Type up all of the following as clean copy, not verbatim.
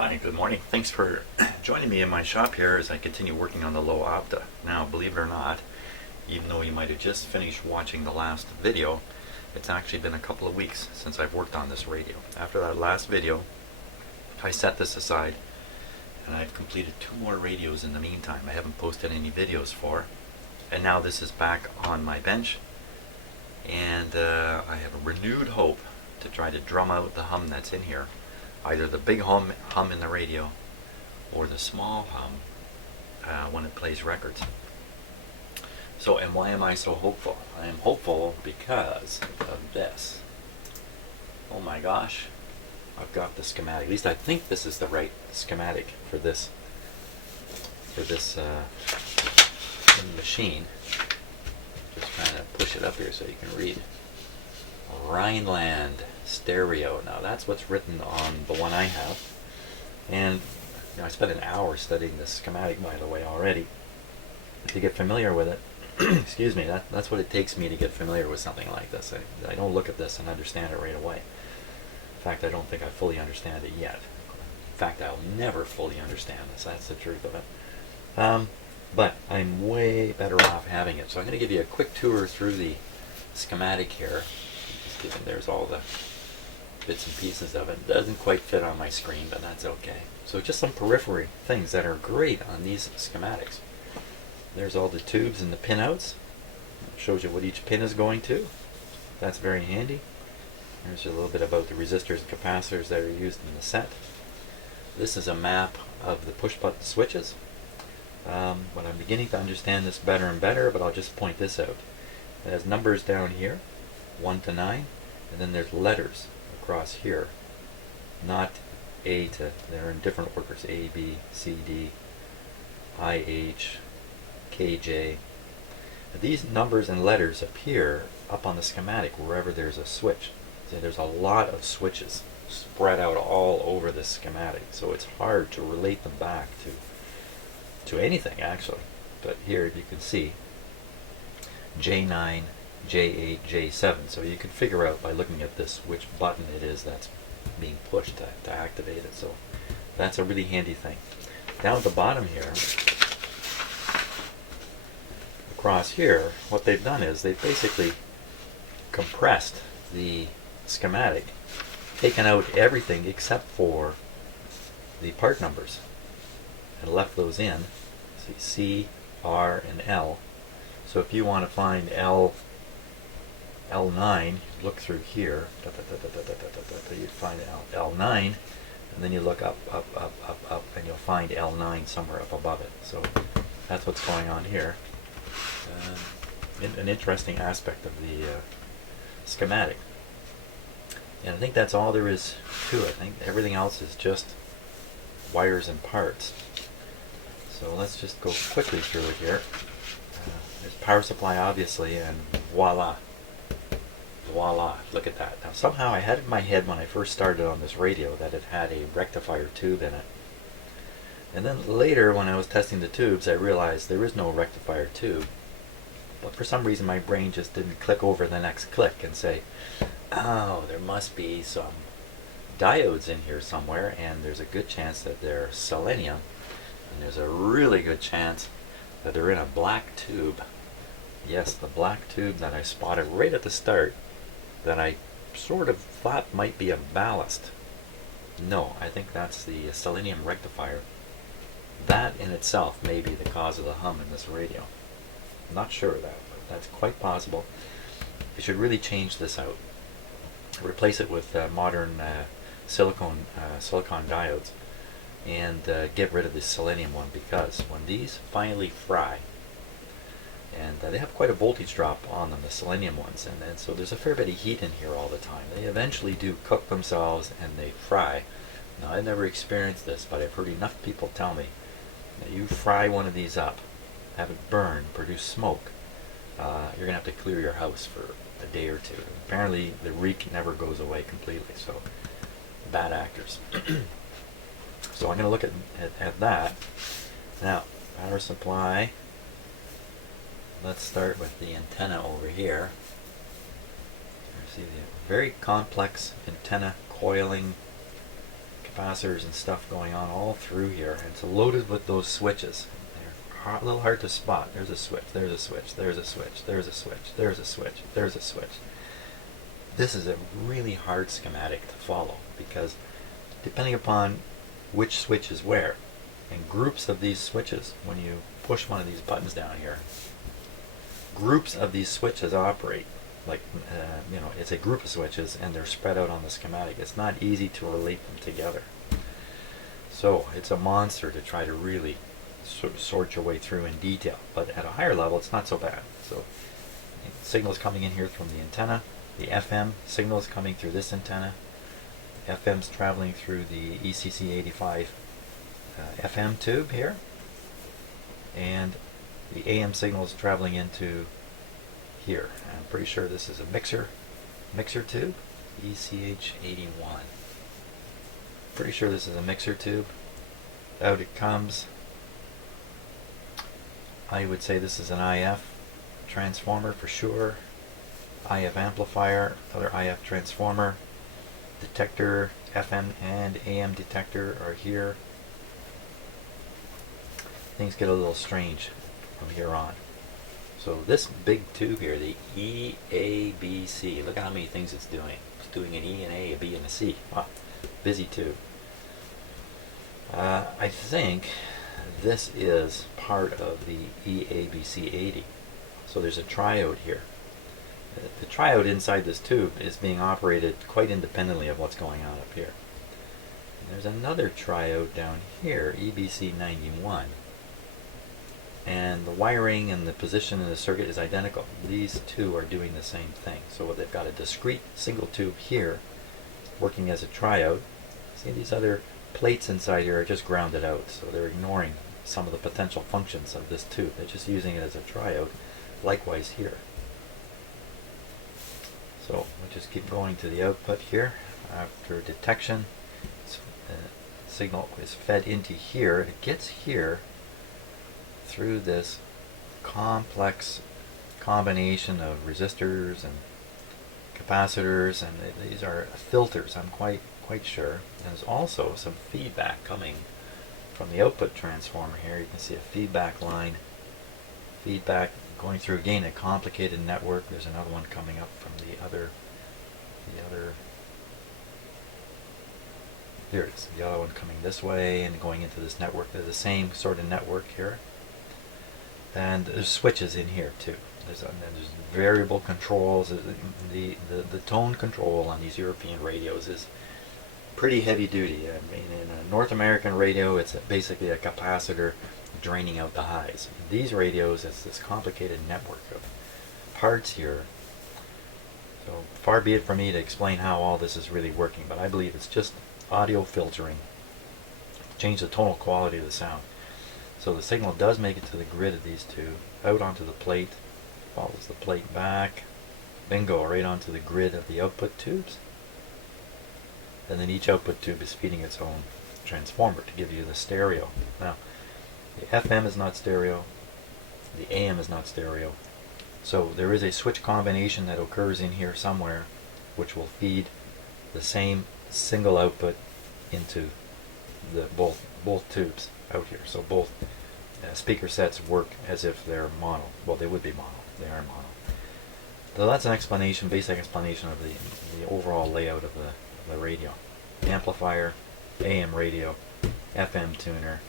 Hi, good morning. Thanks for joining me in my shop here as I continue working on the Loewe Opta. Now, believe it or not, even though you might have just finished watching the last video, it's actually been a couple of weeks since I've worked on this radio. After that last video, I set this aside and I've completed 2 more radios in the meantime. I haven't posted any videos for, and now this is back on my bench, and I have a renewed hope to try to drum out the hum that's in here. Either the big hum in the radio or the small hum when it plays records. So, and why am I so hopeful? I am hopeful because of this. Oh my gosh, I've got the schematic. At least I think this is the right schematic for this machine. Just trying to push it up here so you can read. Rhineland stereo. Now that's what's written on the one I have, and I spent an hour studying the schematic, by the way, already to get familiar with it. Excuse me. That's what it takes me to get familiar with something like this. I don't look at this and understand it right away. In fact, I don't think I fully understand it yet. In fact, I'll never fully understand this. That's the truth of it. But I'm way better off having it. So I'm going to give you a quick tour through the schematic here. Given there's all the bits and pieces of it. It doesn't quite fit on my screen, but that's okay. So just some periphery things that are great on these schematics. There's all the tubes and the pinouts. It shows you what each pin is going to. That's very handy. There's a little bit about the resistors and capacitors that are used in the set. This is a map of the push button switches. But I'm beginning to understand this better and better, but I'll just point this out. It has numbers down here, 1 to 9, and then there's letters across here, not A to, they're in different orders, A, B, C, D, I, H, K, J. These numbers and letters appear up on the schematic wherever there's a switch. So there's a lot of switches spread out all over the schematic, so it's hard to relate them back to anything actually. But here you can see J9, J8, J7, so you can figure out by looking at this which button it is that's being pushed to activate it. So that's a really handy thing. Down at the bottom here, across here, what they've done is they've basically compressed the schematic, taken out everything except for the part numbers, and left those in. See C, R, and L. So if you want to find L9, look through here, you find L9, and then you look up, and you'll find L9 somewhere up above it. So that's what's going on here. An interesting aspect of the schematic. And I think that's all there is to it. I think everything else is just wires and parts. So let's just go quickly through it here. There's power supply, obviously, and voila. Voila, look at that. Now somehow I had it in my head when I first started on this radio that it had a rectifier tube in it. And then later when I was testing the tubes I realized there is no rectifier tube. But for some reason my brain just didn't click over the next click and say, oh, there must be some diodes in here somewhere, and there's a good chance that they're selenium, and there's a really good chance that they're in a black tube. Yes, the black tube that I spotted right at the start that I sort of thought might be a ballast. No, I think that's the selenium rectifier. That in itself may be the cause of the hum in this radio. I'm not sure of that, but that's quite possible. You should really change this out. Replace it with modern silicon diodes, and get rid of the selenium one, because when these finally fry, and they have quite a voltage drop on them, the selenium ones, and so there's a fair bit of heat in here all the time. They eventually do cook themselves and they fry. Now I've never experienced this, but I've heard enough people tell me that you fry one of these up, have it burn, produce smoke, you're going to have to clear your house for a day or two. Apparently the reek never goes away completely, so bad actors. So I'm going to look at that. Now, power supply. Let's start with the antenna over here. See the very complex antenna coiling capacitors and stuff going on all through here, and it's loaded with those switches. They're a little hard to spot. There's a switch, there's a switch, there's a switch, there's a switch, there's a switch, there's a switch. This is a really hard schematic to follow, because depending upon which switch is where, and groups of these switches, when you push one of these buttons down here, groups of these switches operate like, it's a group of switches and they're spread out on the schematic. It's not easy to relate them together. So it's a monster to try to really sort your way through in detail. But at a higher level, it's not so bad. So signals coming in here from the antenna, the FM signals coming through this antenna, FM's traveling through the ECC85 FM tube here, and the AM signal is traveling into here. I'm pretty sure this is a mixer tube, ECH81. Pretty sure this is a mixer tube. Out it comes. I would say this is an IF transformer for sure. IF amplifier, other IF transformer, detector, FM and AM detector are here. Things get a little strange from here on. So this big tube here, the EABC, look at how many things it's doing. It's doing an E, an A, a B, and a C. Wow, busy tube. I think this is part of the EABC80. So there's a triode here. The triode inside this tube is being operated quite independently of what's going on up here. And there's another triode down here, EBC91. And the wiring and the position in the circuit is identical. These two are doing the same thing. So they've got a discrete single tube here working as a triode. See, these other plates inside here are just grounded out, so they're ignoring some of the potential functions of this tube. They're just using it as a triode. Likewise here. So we'll just keep going to the output here. After detection, the signal is fed into here. It gets here through this complex combination of resistors and capacitors, and these are filters, I'm quite sure. And there's also some feedback coming from the output transformer here. You can see a feedback line, feedback going through again a complicated network. There's another one coming up from the other here it is, the other one coming this way and going into this network. They're the same sort of network here. And there's switches in here too. There's variable controls. The tone control on these European radios is pretty heavy duty. I mean, in a North American radio, it's basically a capacitor draining out the highs. In these radios, it's this complicated network of parts here. So far be it from me to explain how all this is really working, but I believe it's just audio filtering. Change the tonal quality of the sound. So the signal does make it to the grid of these two, out onto the plate, follows the plate back, bingo, right onto the grid of the output tubes. And then each output tube is feeding its own transformer to give you the stereo. Now, the FM is not stereo, the AM is not stereo. So there is a switch combination that occurs in here somewhere, which will feed the same single output into the both tubes out here. So both speaker sets work as if they're mono. Well, they would be mono. They are mono. So that's an explanation, basic explanation of the overall layout of the radio. Amplifier, AM radio, FM tuner.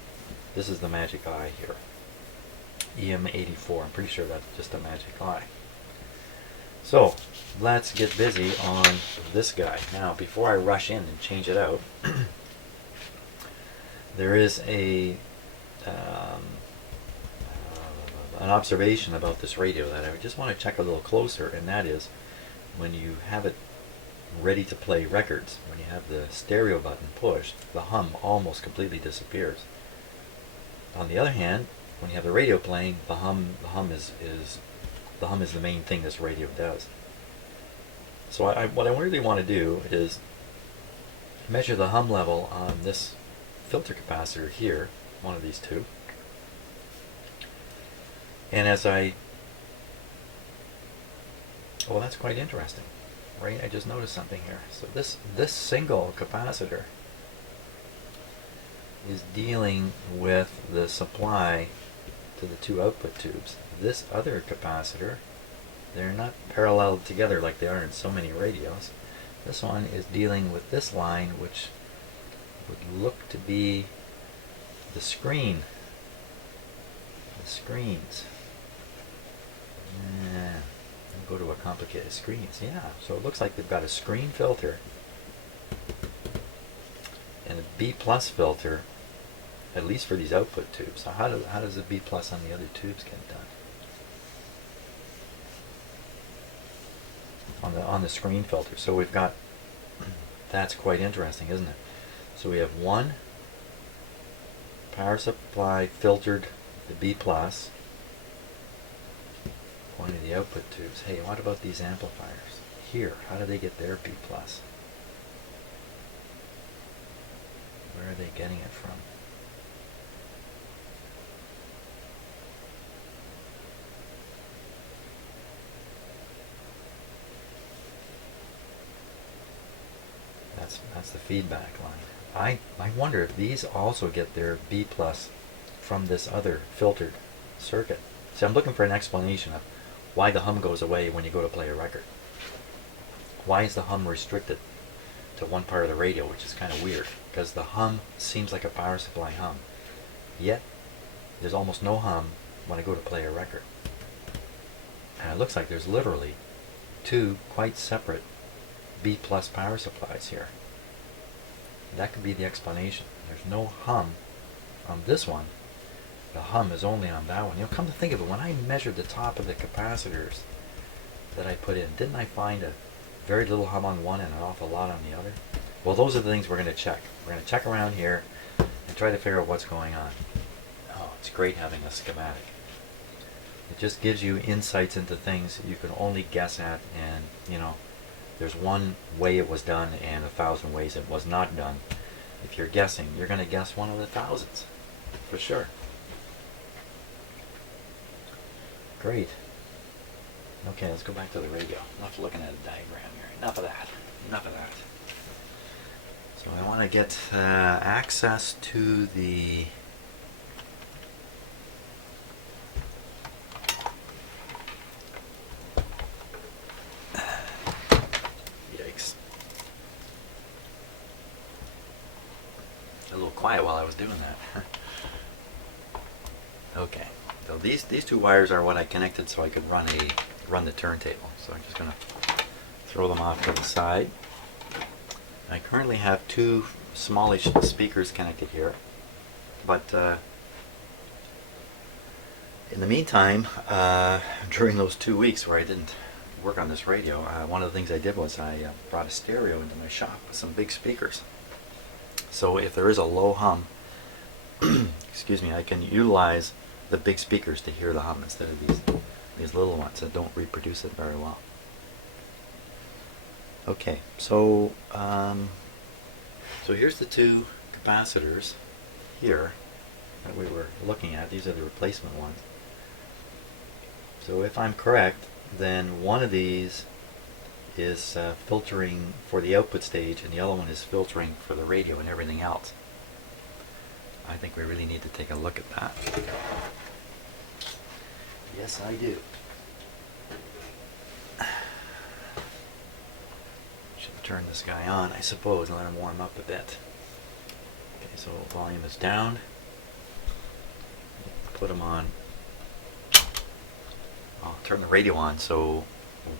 This is the magic eye here. EM84. I'm pretty sure that's just a magic eye. So let's get busy on this guy. Now, before I rush in and change it out, there is an observation about this radio that I just want to check a little closer, and that is when you have it ready to play records, when you have the stereo button pushed, the hum almost completely disappears. On the other hand, when you have the radio playing, the hum is the main thing this radio does. So what I really want to do is measure the hum level on this filter capacitor here, one of these two. And as oh, that's quite interesting, right? I just noticed something here. So this single capacitor is dealing with the supply to the two output tubes. This other capacitor, they're not parallel together like they are in so many radios. This one is dealing with this line, which would look to be the screens. Go to a complicated screens. Yeah, so it looks like they've got a screen filter and a B plus filter, at least for these output tubes. So how does the B plus on the other tubes get done? On the screen filter. So we've got, that's quite interesting, isn't it? So we have one power supply filtered the B plus, going to the output tubes. Hey, what about these amplifiers here? How do they get their B plus? Where are they getting it from? That's the feedback line. I wonder if these also get their B plus from this other filtered circuit. See, I'm looking for an explanation of why the hum goes away when you go to play a record. Why is the hum restricted to one part of the radio, which is kind of weird, because the hum seems like a power supply hum. Yet, there's almost no hum when I go to play a record. And it looks like there's literally two quite separate B plus power supplies here. That could be the explanation. There's no hum on this one. The hum is only on that one. You know, come to think of it, when I measured the top of the capacitors that I put in, didn't I find a very little hum on one and an awful lot on the other? Well, those are the things we're going to check. We're going to check around here and try to figure out what's going on. Oh, it's great having a schematic. It just gives you insights into things you can only guess at, and you know, there's one way it was done and 1,000 ways it was not done. If you're guessing, you're going to guess one of the thousands, for sure. Great. Okay, let's go back to the radio. Enough looking at a diagram here. Enough of that. Enough of that. So I want to get access to the yikes. A little quiet while I was doing that. Okay. So these two wires are what I connected so I could run the turntable. So I'm just going to throw them off to the side. I currently have two smallish speakers connected here, but in the meantime, during those 2 weeks where I didn't work on this radio, one of the things I did was I brought a stereo into my shop with some big speakers. So if there is a low hum, excuse me, I can utilize the big speakers to hear the hum instead of these little ones that don't reproduce it very well. Okay, so so here's the two capacitors here that we were looking at. These are the replacement ones. So if I'm correct, then one of these is filtering for the output stage, and the other one is filtering for the radio and everything else. I think we really need to take a look at that. Yes, I do. Should turn this guy on, I suppose, and let him warm up a bit. Okay, so volume is down. Put him on. I'll turn the radio on so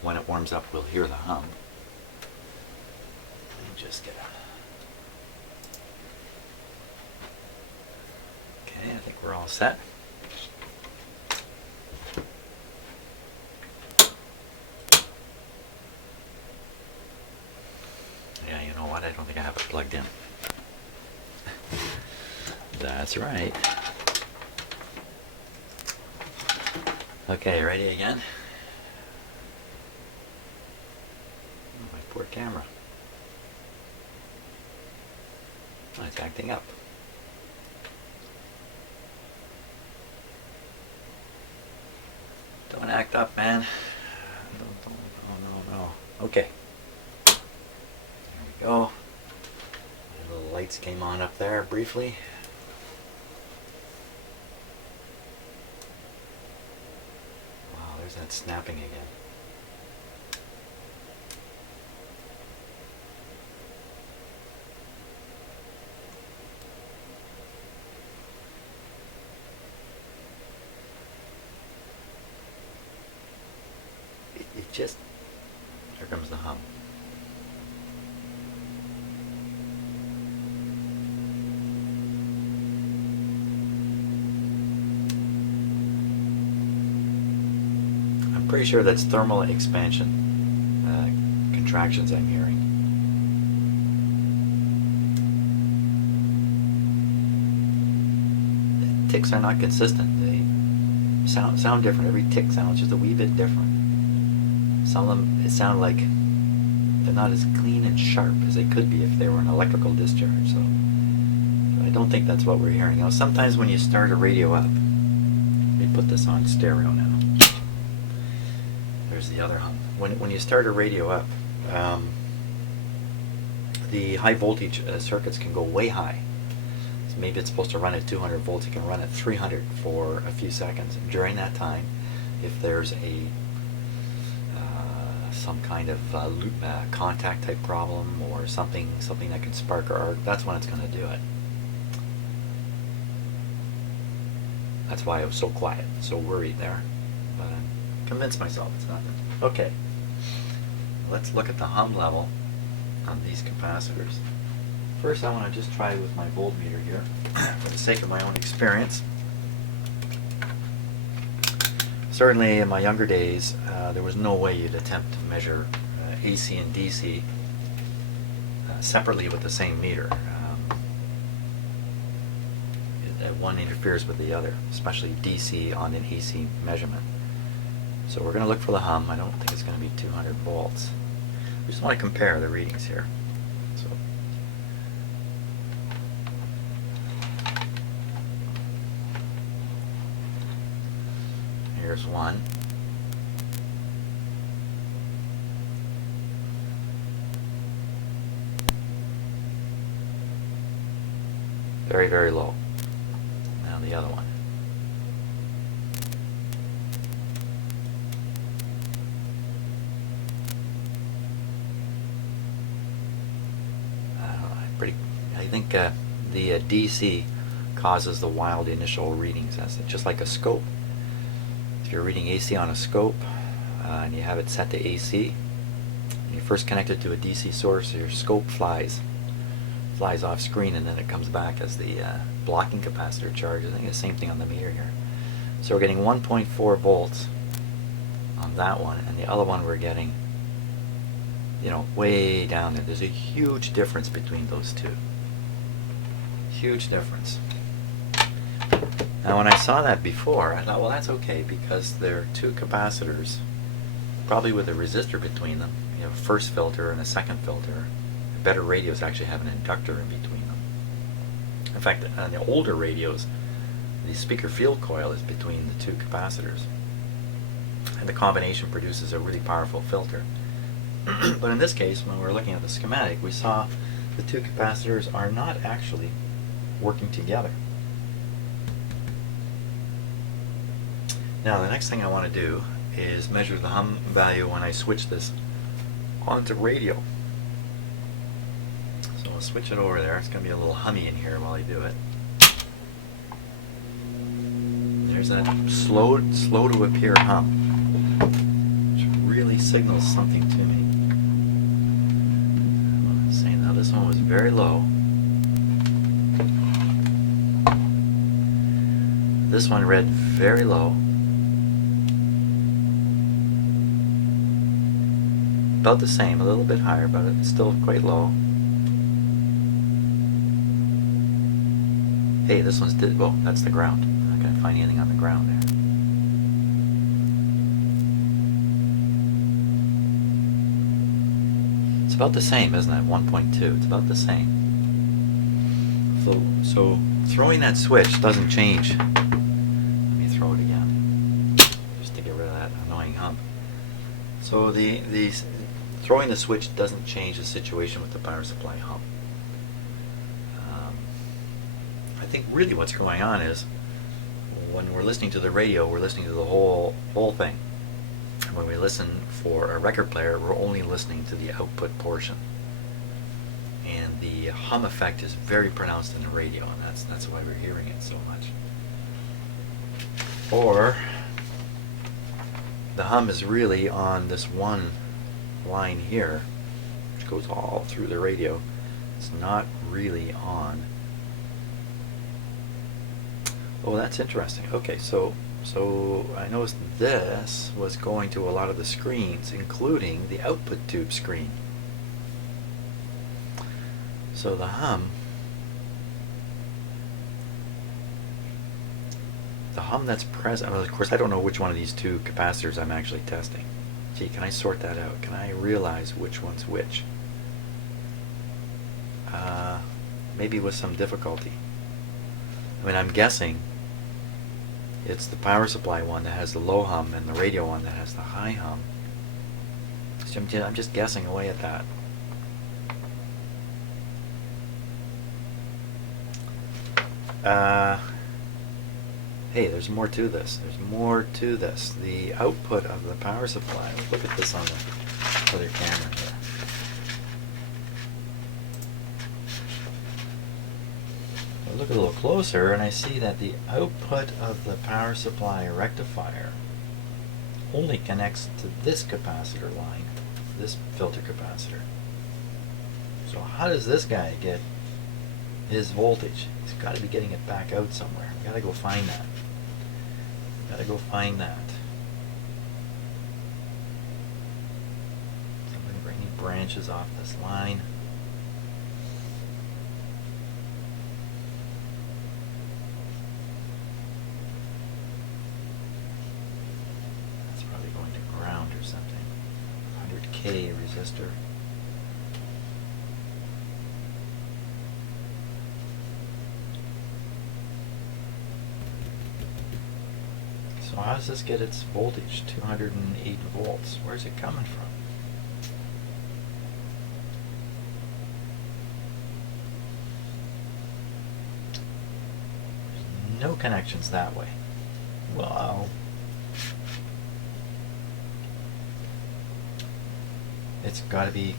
when it warms up we'll hear the hum. Let me just get out. Okay, I think we're all set. Yeah, you know what? I don't think I have it plugged in. That's right. Okay, ready again? Oh, my poor camera. Oh, it's acting up. Don't act up, man. No. Okay. There we go. The little lights came on up there briefly. it's snapping again. It just, here comes the hum. I'm pretty sure that's thermal expansion contractions I'm hearing. The ticks are not consistent. They sound different. Every tick sounds just a wee bit different. Some of them, it sound like they're not as clean and sharp as they could be if they were an electrical discharge. So I don't think that's what we're hearing. Now, sometimes when you start a radio up, let me put this on stereo now. There's the other hum. When you start a radio up, the high voltage circuits can go way high. So maybe it's supposed to run at 200 volts. It can run at 300 for a few seconds. And during that time, if there's a some kind of contact type problem or something that can spark or arc, that's when it's going to do it. That's why I was so quiet, so worried there. But I convinced myself it's not. Okay, let's look at the hum level on these capacitors. First, I want to just try with my voltmeter here, for the sake of my own experience. Certainly in my younger days, there was no way you'd attempt to measure AC and DC separately with the same meter. One interferes with the other, especially DC on an AC measurement. So we're going to look for the hum. I don't think it's going to be 200 volts. We just want to compare the readings here. So here's one. Very, very low. Now the other one. I think the DC causes the wild initial readings. That's just like a scope. If you're reading AC on a scope and you have it set to AC, and you first connect it to a DC source, your scope flies off screen, and then it comes back as the blocking capacitor charge. I think the same thing on the meter here. So we're getting 1.4 volts on that one, and the other one we're getting, way down there. There's a huge difference between those two. Huge difference. Now when I saw that before, I thought, well, that's okay, because there are two capacitors, probably with a resistor between them. You have a first filter and a second filter. Better radios actually have an inductor in between them. In fact, on the older radios, the speaker field coil is between the two capacitors, and the combination produces a really powerful filter. But in this case, when we're looking at the schematic, we saw the two capacitors are not actually working together. Now the next thing I want to do is measure the hum value when I switch this onto radio. So I'll switch it over there. It's going to be a little hummy in here while I do it. There's that slow to appear hum, which really signals something to me. I'm saying now this one was very low. This one read very low. About the same, a little bit higher, but it's still quite low. Hey, this one's well, that's the ground. I'm not going to find anything on the ground there. It's about the same, isn't it? 1.2. It's about the same. So throwing that switch doesn't change. Let me throw it again, just to get rid of that annoying hump. So throwing the switch doesn't change the situation with the power supply hump. I think really what's going on is when we're listening to the radio, we're listening to the whole thing. when we listen for a record player, we're only listening to the output portion. And the hum effect is very pronounced in the radio, and that's why we're hearing it so much. Or the hum is really on this one line here, which goes all through the radio. It's not really on. Oh, that's interesting. Okay, so I noticed this was going to a lot of the screens, including the output tube screen. So the hum that's present, well, of course I don't know which one of these two capacitors I'm actually testing. Gee, can I sort that out? Can I realize which one's which? Maybe with some difficulty. I mean, I'm guessing it's the power supply one that has the low hum and the radio one that has the high hum. So I'm just guessing away at that. Hey, there's more to this. There's more to this. The output of the power supply. Let's look at this on the other camera here. I look a little closer and I see that the output of the power supply rectifier only connects to this capacitor line, this filter capacitor. So how does this guy get his voltage? He's got to be getting it back out somewhere. We've got to go find that. We've got to go find that. Somebody bringing branches off this line. That's probably going to ground or something. 100K resistor. So how does this get its voltage? 208 volts. Where's it coming from? There's no connections that way. Well, it's got to be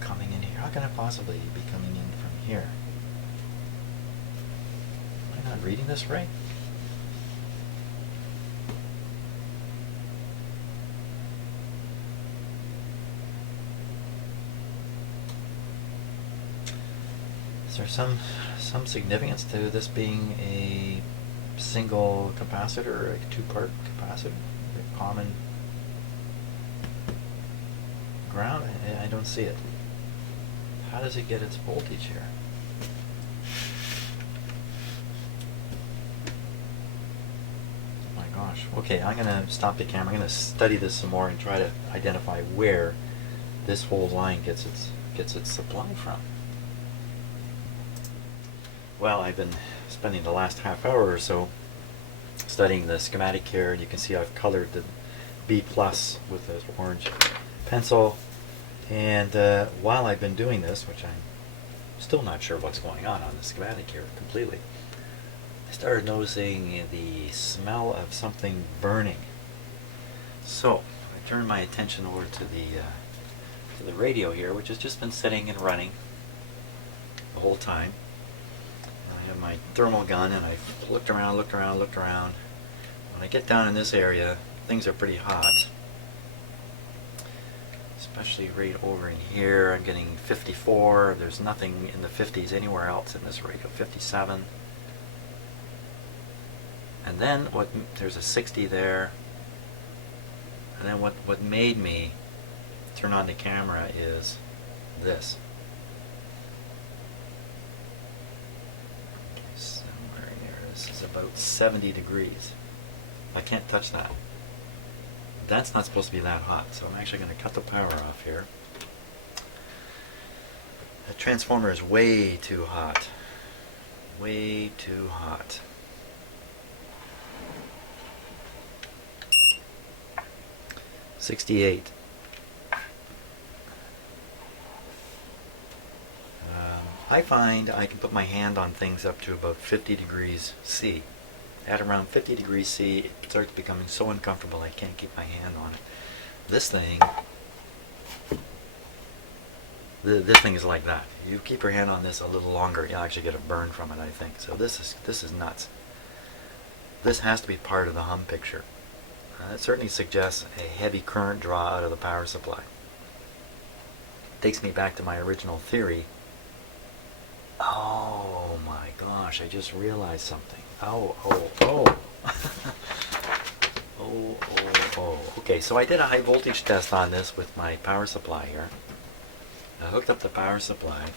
coming in here. How can it possibly be coming in from here? Am I not reading this right? Is there some significance to this being a single capacitor, or a two-part capacitor, a common ground? I don't see it. How does it get its voltage here? Oh my gosh. Okay, I'm going to stop the camera. I'm going to study this some more and try to identify where this whole line gets its supply from. Well, I've been spending the last half hour or so studying the schematic here, and you can see I've colored the B plus with this orange pencil. And while I've been doing this, which I'm still not sure what's going on the schematic here completely, I started noticing the smell of something burning. So I turned my attention over to the radio here, which has just been sitting and running the whole time. I have my thermal gun, and I've looked around. When I get down in this area, things are pretty hot. Especially right over in here. I'm getting 54. There's nothing in the 50s anywhere else in this radio. 57. And then there's a 60 there. And then what made me turn on the camera is this. Somewhere here. This is about 70 degrees. I can't touch that. That's not supposed to be that hot, so I'm actually going to cut the power off here. The transformer is way too hot. Way too hot. $68. I find I can put my hand on things up to about 50 degrees C, at around 50 degrees C, it starts becoming so uncomfortable I can't keep my hand on it. This thing, this thing is like that. You keep your hand on this a little longer, you'll actually get a burn from it, I think. So this is nuts. This has to be part of the hum picture. It certainly suggests a heavy current draw out of the power supply. Takes me back to my original theory. Oh my gosh, I just realized something. Oh. Okay, so I did a high voltage test on this with my power supply here. I hooked up the power supply,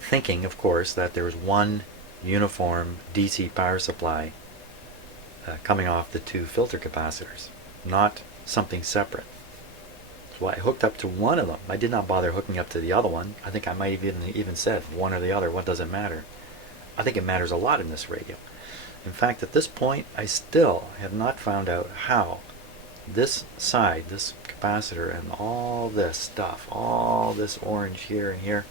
thinking, of course, that there was one uniform DC power supply coming off the two filter capacitors, not something separate. So I hooked up to one of them. I did not bother hooking up to the other one. I think I might have even said one or the other, what does it matter? I think it matters a lot in this radio. In fact, at this point, I still have not found out how this side, this capacitor, and all this stuff, all this orange here and here,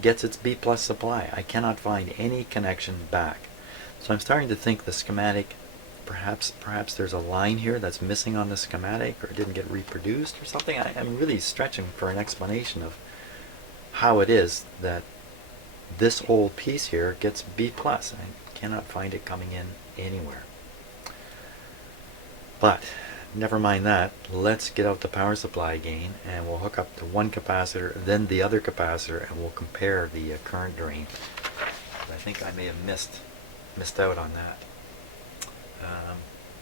gets its B plus supply. I cannot find any connection back. So I'm starting to think the schematic, perhaps there's a line here that's missing on the schematic, or it didn't get reproduced or something. I'm really stretching for an explanation of how it is that this whole piece here gets B plus. I cannot find it coming in anywhere. But never mind that. Let's get out the power supply again, and we'll hook up to one capacitor, then the other capacitor, and we'll compare the current drain. I think I may have missed out on that.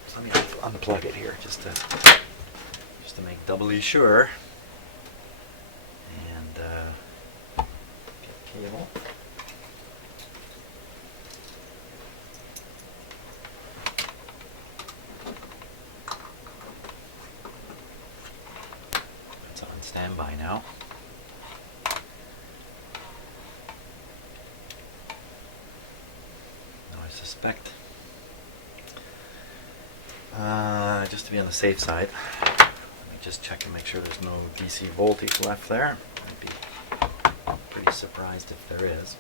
So let me unplug it here just to make doubly sure. And get cable. It's on standby now. Now I suspect, just to be on the safe side, let me just check and make sure there's no DC voltage left there. I'd be pretty surprised if there is.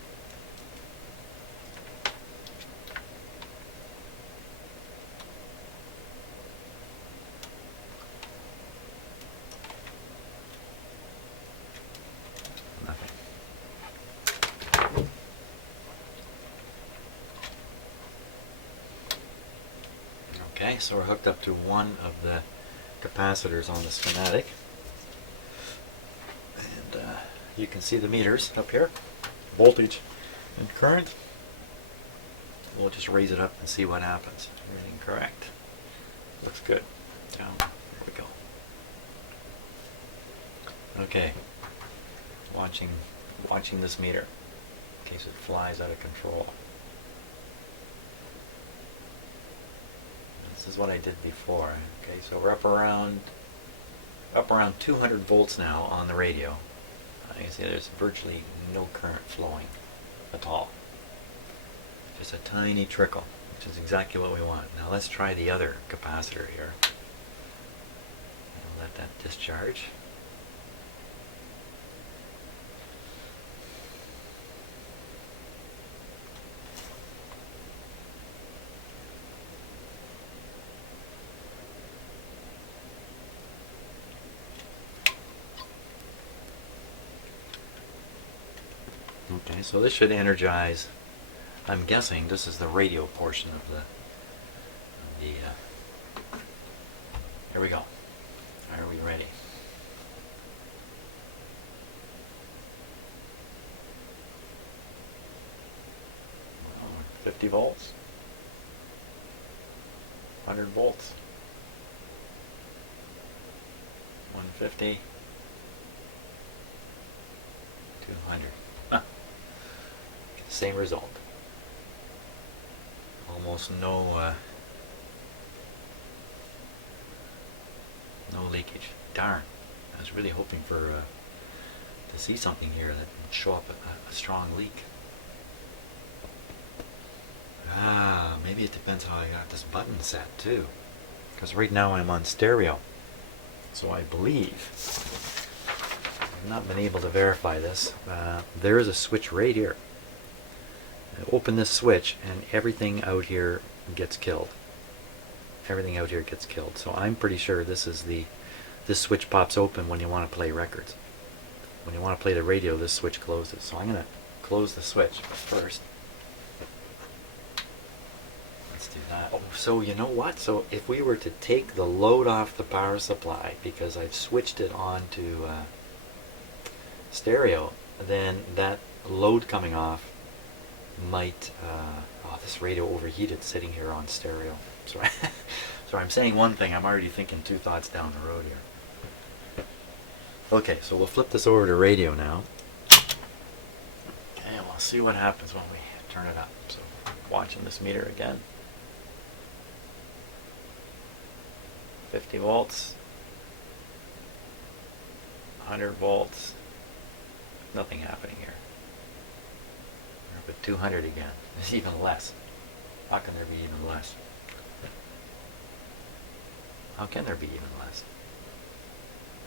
Nothing. Okay, so we're hooked up to one of the capacitors on the schematic, and you can see the meters up here, voltage and current. We'll just raise it up and see what happens. Everything correct? Looks good. Down. There we go. Okay, watching this meter in case it flies out of control. This is what I did before. Okay, so we're up around 200 volts now on the radio. You can see there's virtually no current flowing at all. Just a tiny trickle, which is exactly what we want. Now let's try the other capacitor here. And let that discharge. Okay, so this should energize. I'm guessing this is the radio portion of the here we go. Are we ready? Oh, 50 volts, 100 volts, 150, 200. Same result. Almost no leakage. Darn. I was really hoping for to see something here that would show up a strong leak. Maybe it depends how I got this button set too. Because right now I'm on stereo. So I believe, I've not been able to verify this, there is a switch right here. open this switch and everything out here gets killed. Everything out here gets killed. So I'm pretty sure this switch pops open when you want to play records. When you want to play the radio, this switch closes. So I'm going to close the switch first. Let's do that. Oh, so you know what? So if we were to take the load off the power supply, because I've switched it on to stereo, then that load coming off might, oh, this radio overheated sitting here on stereo. Sorry. Sorry, I'm saying one thing, I'm already thinking two thoughts down the road here. Okay, so we'll flip this over to radio now. And we'll see what happens when we turn it up. So, watching this meter again. 50 volts. 100 volts. Nothing happening here. We're up at 200 again. It's even less. How can there be even less? How can there be even less?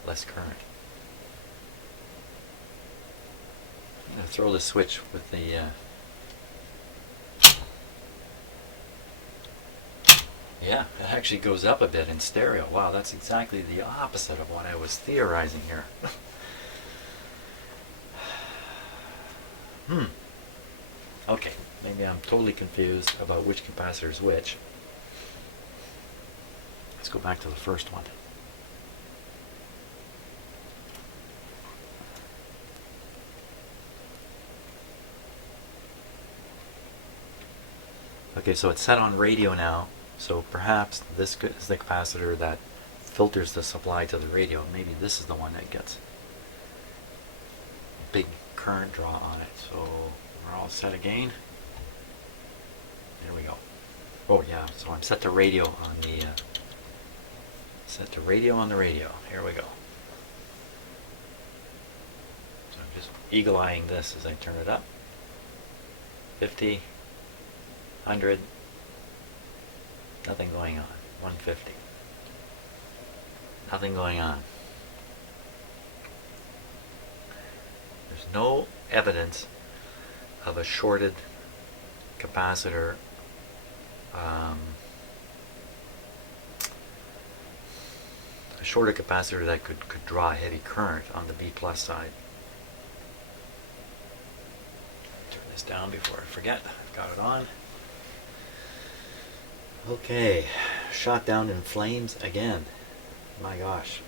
Less current. I'm going to throw the switch with the yeah, it actually goes up a bit in stereo. Wow, that's exactly the opposite of what I was theorizing here. Okay, maybe I'm totally confused about which capacitor is which. Let's go back to the first one. Okay, so it's set on radio now, so perhaps this is the capacitor that filters the supply to the radio. Maybe this is the one that gets a big current draw on it. So we're all set again. There we go. Oh yeah, so I'm set to radio on the radio. Here we go. So I'm just eagle-eyeing this as I turn it up. 50, 100, nothing going on. 150, nothing going on. There's no evidence of a shorted capacitor that could draw a heavy current on the B plus side. Turn this down before I forget. I've got it on. Okay, shot down in flames again. My gosh.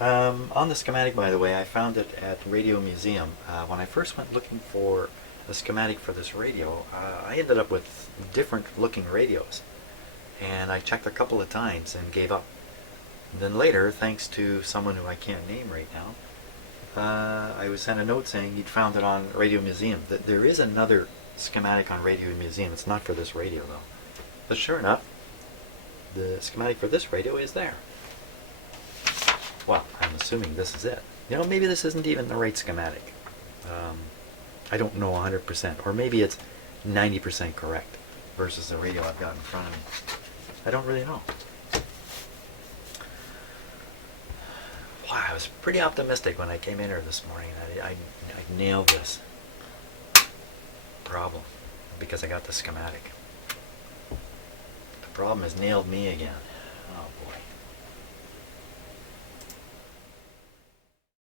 On the schematic, by the way, I found it at Radio Museum. When I first went looking for a schematic for this radio, I ended up with different looking radios. And I checked a couple of times and gave up. And then later, thanks to someone who I can't name right now, I was sent a note saying he'd found it on Radio Museum. That there is another schematic on Radio Museum. It's not for this radio though. But sure enough, the schematic for this radio is there. Well, I'm assuming this is it. You know, maybe this isn't even the right schematic. I don't know 100%. Or maybe it's 90% correct versus the radio I've got in front of me. I don't really know. Wow, I was pretty optimistic when I came in here this morning. I nailed this problem because I got the schematic. The problem has nailed me again.